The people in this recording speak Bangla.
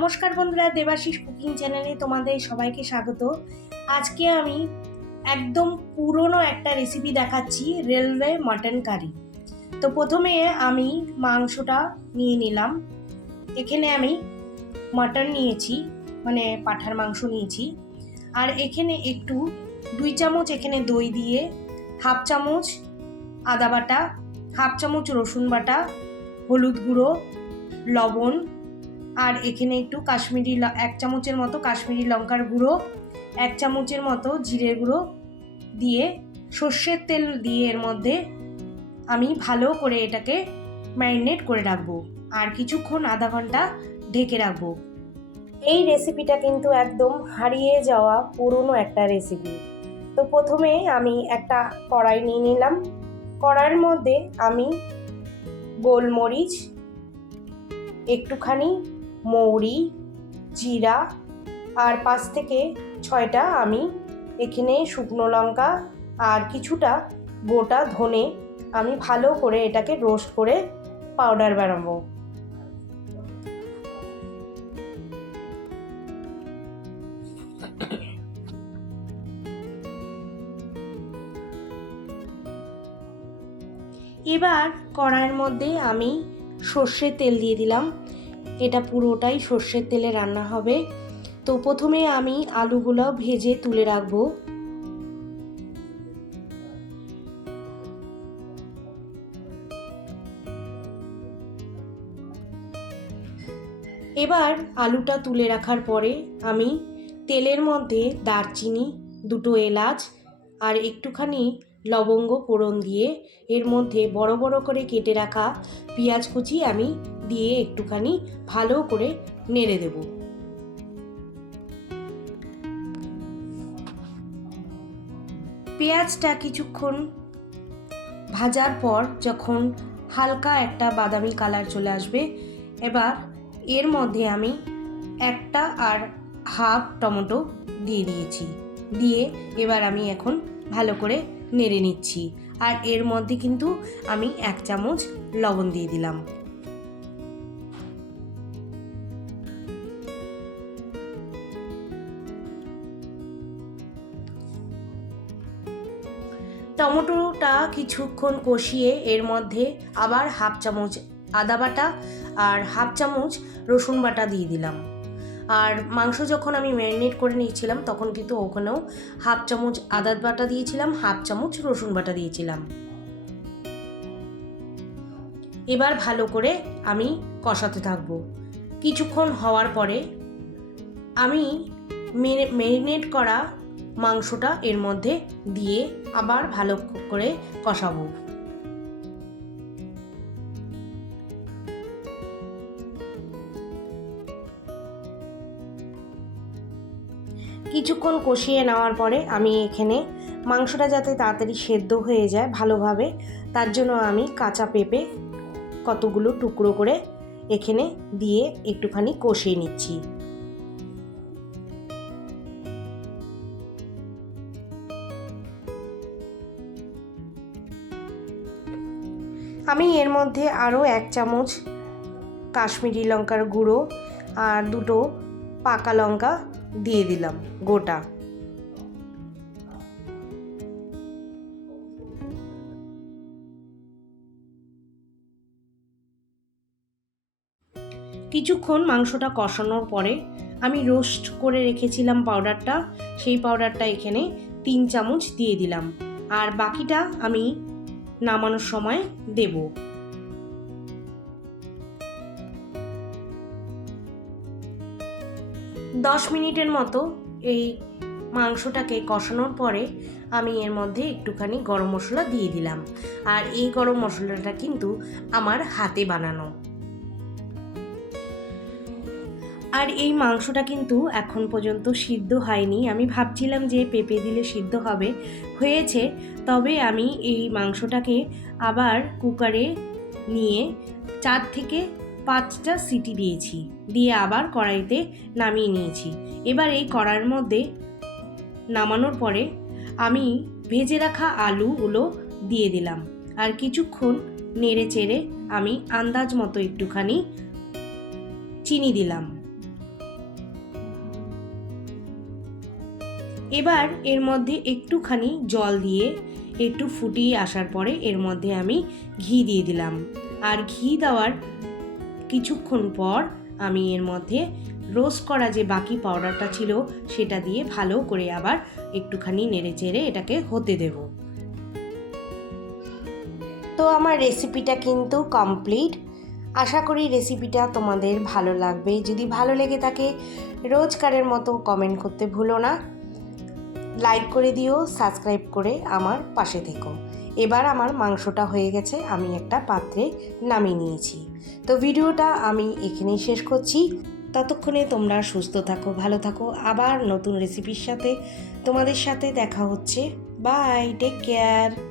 নমস্কার বন্ধুরা, দেবাশিস কুকিং চ্যানেলে তোমাদের সবাইকে স্বাগত। আজকে আমি একদম পুরনো একটা রেসিপি দেখাচ্ছি রেলওয়ে মাটন কারি তো প্রথমে আমি মাংসটা নিয়ে নিলাম। এখানে আমি মাটন নিয়েছি মানে পাঠার মাংস নিয়েছি। আর এখানে একটু দুই চামচ এখানে দই দিয়ে, হাফ চামচ আদা বাটা, হাফ চামচ রসুন বাটা, হলুদ গুঁড়ো, লবণ আর এখানে একটু কাশ্মীরি এক চামচের মতো কাশ্মীরি লঙ্কার গুঁড়ো, এক চামচের মতো জিরের গুঁড়ো দিয়ে সর্ষের তেল দিয়ে এর মধ্যে আমি ভালো করে এটাকে ম্যারিনেট করে রাখব। আর কিছুক্ষণ আধা ঘণ্টা ঢেকে রাখব। এই রেসিপিটা কিন্তু একদম হারিয়ে যাওয়া পুরনো একটা রেসিপি তো প্রথমে আমি একটা কড়াই নিয়ে নিলাম। কড়াইয়ের মধ্যে আমি গোলমরিচ একটুখানি মৌরি, জিরা, আর পাঁচ থেকে ছয়টা আমি এখানে শুকনো লঙ্কা আর কিছুটা গোটা ধনে আমি ভালো করে এটাকে রোস্ট করে পাউডার বানাবো। এবার কড়াইয়ের মধ্যে আমি সর্ষের তেল দিয়ে দিলাম। এটা পুরোটাই সর্ষের তেলে রান্না হবে। তো প্রথমে আমি আলুগুলো ভেজে তুলে রাখব। এবার আলুটা তুলে রাখার পরে আমি তেলের মধ্যে দারচিনি, দুটো এলাচ আর একটুখানি লবঙ্গ ফোড়ন দিয়ে এর মধ্যে বড় বড় করে কেটে রাখা পেঁয়াজ কুচি আমি দিয়ে একটুখানি ভালো করে নেড়ে দেব। পেঁয়াজটা কিছুক্ষণ ভাজার পর যখন হালকা একটা বাদামি কালার চলে আসবে, এবার এর মধ্যে আমি একটা আর হাফ টমেটো দিয়ে দিয়েছি। দিয়ে এবার আমি এখন ভালো করে নেড়ে নিচ্ছি। আর এর মধ্যে কিন্তু আমি এক চামচ লবণ দিয়ে দিলাম। টমেটোটা কিছুক্ষণ কষিয়ে এর মধ্যে আবার হাফ চামচ আদা বাটা আর হাফ চামচ রসুন বাটা দিয়ে দিলাম। আর মাংস যখন আমি ম্যারিনেট করে নিয়েছিলাম, তখন কিন্তু ওখানেও হাফ চামচ আদা বাটা দিয়েছিলাম, হাফ চামচ রসুন বাটা দিয়েছিলাম। এবার ভালো করে আমি কষাতে থাকব। কিছুক্ষণ হওয়ার পরে আমি মেরিনেট করা মাংসটা এর মধ্যে দিয়ে আবার ভালো করে কষাবো। কিছুক্ষণ কষিয়ে নেওয়ার পরে আমি এখানে মাংসটা যাতে তাড়াতাড়ি সেদ্ধ হয়ে যায় ভালোভাবে, তার জন্য আমি কাঁচা পেঁপে কতগুলো টুকরো করে এখানে দিয়ে একটুখানি কষিয়ে নিচ্ছি। আমি এর মধ্যে আরও এক চামচ কাশ্মীরি লঙ্কার গুঁড়ো আর দুটো পাকা লঙ্কা দিয়ে দিলাম, গোটা। কিছুক্ষণ মাংসটা কষানোর পরে আমি রোস্ট করে রেখেছিলাম পাউডারটা, সেই পাউডারটা এখানে তিন চামচ দিয়ে দিলাম। আর বাকিটা আমি নামানোর সময় দেব। দশ মিনিটের মতো এই মাংসটাকে কষানোর পরে আমি এর মধ্যে একটুখানি গরম মশলা দিয়ে দিলাম। আর এই গরম মশলাটা কিন্তু আমার হাতে বানানো। আর এই মাংসটা কিন্তু এখন পর্যন্ত সিদ্ধ হয়নি। আমি ভাবছিলাম যে পেঁপে দিলে সিদ্ধ হবে, হয়েছে। তবে আমি এই মাংসটাকে আবার কুকারে নিয়ে চার থেকে পাঁচটা সিটি দিয়েছি। দিয়ে আবার কড়াইতে নামিয়ে নিয়েছি। এবার এই কড়াইয়ের মধ্যে নামানোর পরে আমি ভেজে রাখা আলুগুলো দিয়ে দিলাম। আর কিছুক্ষণ নেড়ে চেড়ে আমি আন্দাজ মতো একটুখানি চিনি দিলাম। এবার এর মধ্যে একটুখানি জল দিয়ে একটু ফুটিয়ে আসার পরে এর মধ্যে আমি ঘি দিয়ে দিলাম। আর ঘি দেওয়ার কিছুক্ষণ পর আমি এর মধ্যে রোস্ট করা যে বাকি পাউডারটা ছিল সেটা দিয়ে ভালো করে আবার একটুখানি নেড়ে চেড়ে এটাকে হতে দেব। তো আমার রেসিপিটা কিন্তু কমপ্লিট। আশা করি রেসিপিটা তোমাদের ভালো লাগবে। যদি ভালো লেগে থাকে, রোজকারের মতো কমেন্ট করতে ভুলো না। লাইক করে দিও সাবস্ক্রাইব করে আমার পাশে থেকো। এবার আমার মাংসটা হয়ে গেছে, আমি একটা পাত্রে নামিয়ে নিয়েছি। তো ভিডিওটা আমি এখানেই শেষ করছি। ততক্ষণে তোমরা সুস্থ থাকো, ভালো থাকো। আবার নতুন রেসিপির সাথে তোমাদের সাথে দেখা হচ্ছে। Bye take care